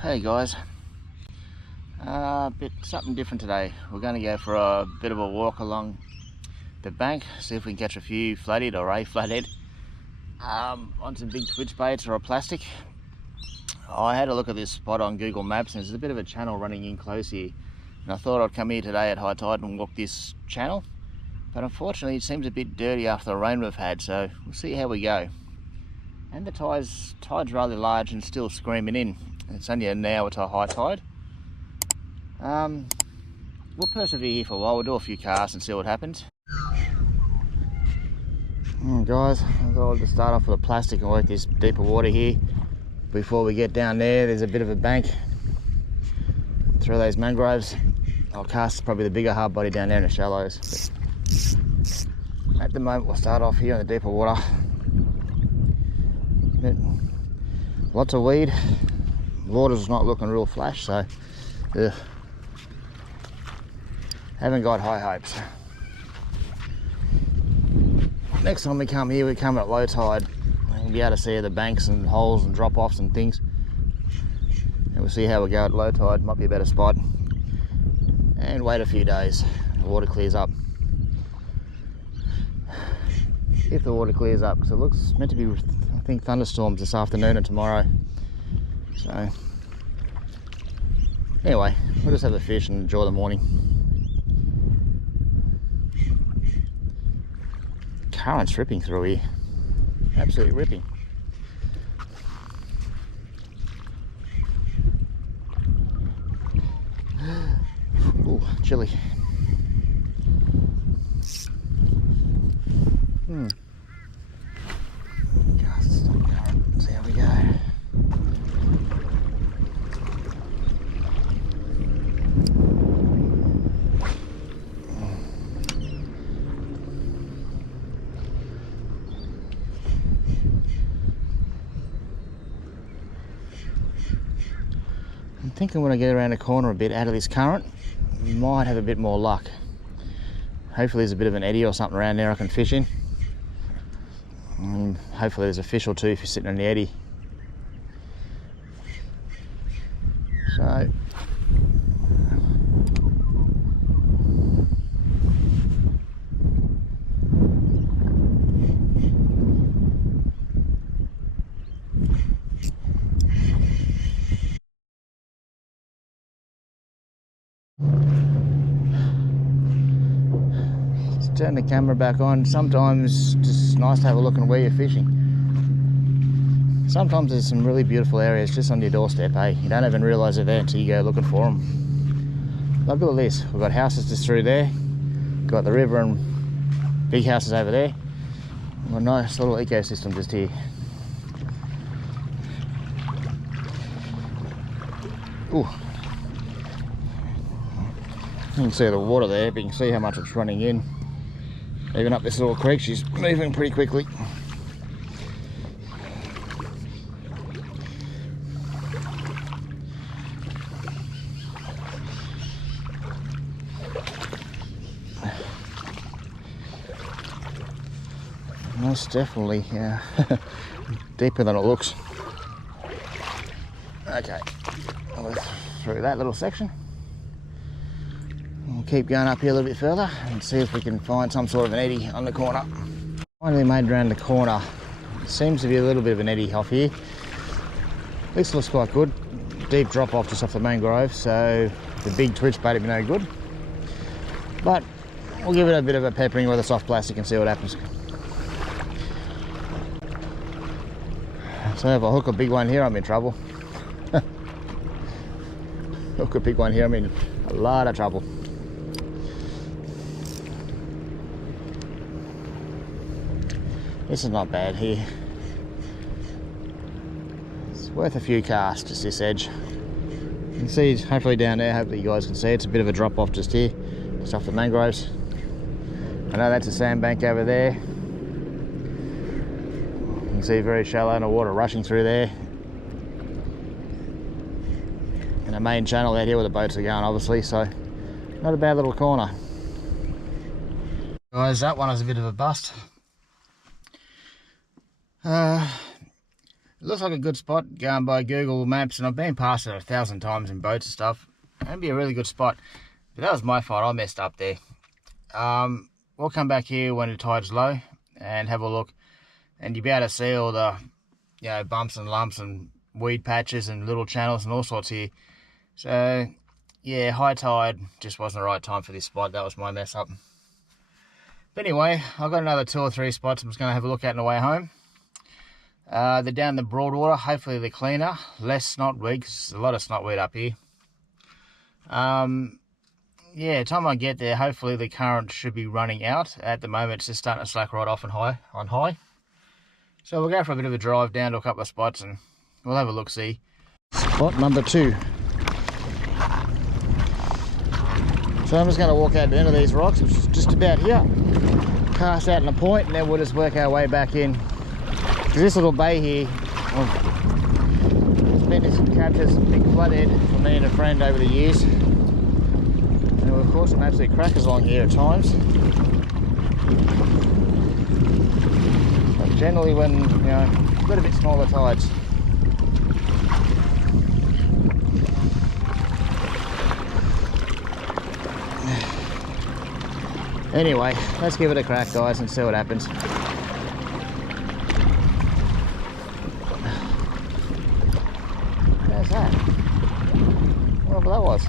Hey guys, something different today. We're going to go for a bit of a walk along the bank, see if we can catch a few flathead or a flathead on some big twitch baits or a plastic. I had a look at this spot on Google Maps and there's a bit of a channel running in close here, and I thought I'd come here today at high tide and walk this channel, but unfortunately it seems a bit dirty after the rain we've had, so we'll see how we go. And the tide's rather large and still screaming in. It's only now it's a high tide. We'll persevere here for a while. We'll do a few casts and see what happens. Guys, I thought I'd just start off with a plastic and work this deeper water here. Before we get down there's a bit of a bank through those mangroves. I'll cast probably the bigger hard body down there in the shallows. But at the moment we'll start off here in the deeper water. Lots of weed. Water's not looking real flash, so haven't got high hopes. Next time we come here, we come at low tide. We'll be able to see the banks and holes and drop-offs and things. And we'll see how we go at low tide. Might be a better spot. And wait a few days. The water clears up. If the water clears up, because it looks meant to be, I think, thunderstorms this afternoon and tomorrow. So anyway, we'll just have a fish and enjoy the morning. Current's ripping through here, absolutely ripping. Ooh, chilly. Cast stop current. See how we go. I'm thinking when I get around the corner a bit out of this current, we might have a bit more luck. Hopefully there's a bit of an eddy or something around there I can fish in. And hopefully there's a fish or two if you're sitting on the eddy. So turn the camera back on. Sometimes it's just nice to have a look at where you're fishing. Sometimes there's some really beautiful areas just on your doorstep, eh? You don't even realise they're there until you go looking for them. Look at this, we've got houses just through there, got the river and big houses over there. We've got a nice little ecosystem just here. Ooh. You can see the water there, but you can see how much it's running in. Even up this little creek, she's moving pretty quickly. Most definitely, yeah. Deeper than it looks. Okay, through that little section. We'll keep going up here a little bit further and see if we can find some sort of an eddy on the corner. Finally made it around the corner. Seems to be a little bit of an eddy off here. This looks quite good. Deep drop off just off the mangrove, so the big twitch bait would be no good. But we'll give it a bit of a peppering with a soft plastic and see what happens. So if I hook a big one here, I'm in trouble. Hook a big one here, I'm in a lot of trouble. This is not bad here. It's worth a few casts, just this edge. You can see hopefully down there, hopefully you guys can see it's a bit of a drop off just here, just off the mangroves. I know that's a sandbank over there. You can see very shallow and the water rushing through there. And a main channel out here where the boats are going obviously, so not a bad little corner. Guys, that one was a bit of a bust. It looks like a good spot going by Google Maps, and I've been past it 1,000 times in boats and stuff. It'd be a really good spot, but that was my fault. I messed up there. We'll come back here when the tide's low and have a look, and you'll be able to see all the, you know, bumps and lumps and weed patches and little channels and all sorts here. So yeah, high tide just wasn't the right time for this spot. That was my mess up. But anyway, I've got another 2 or 3 spots I'm just going to have a look at on the way home. They're down the Broadwater. Hopefully they're cleaner, less snotweed, because there's a lot of snotweed up here. Yeah, time I get there, hopefully the current should be running out. At the moment, it's just starting to slack right off on high. So we'll go for a bit of a drive down to a couple of spots and we'll have a look-see. Spot number 2. So I'm just going to walk out the end of these rocks, which is just about here. Cast out in a point, and then we'll just work our way back in. Because this little bay here, it's been some captures, some big flathead for me and a friend over the years. And of course some absolute crackers along here at times. But generally when, you know, a little bit smaller tides. Anyway, let's give it a crack, guys, and see what happens. How's that? Whatever that was.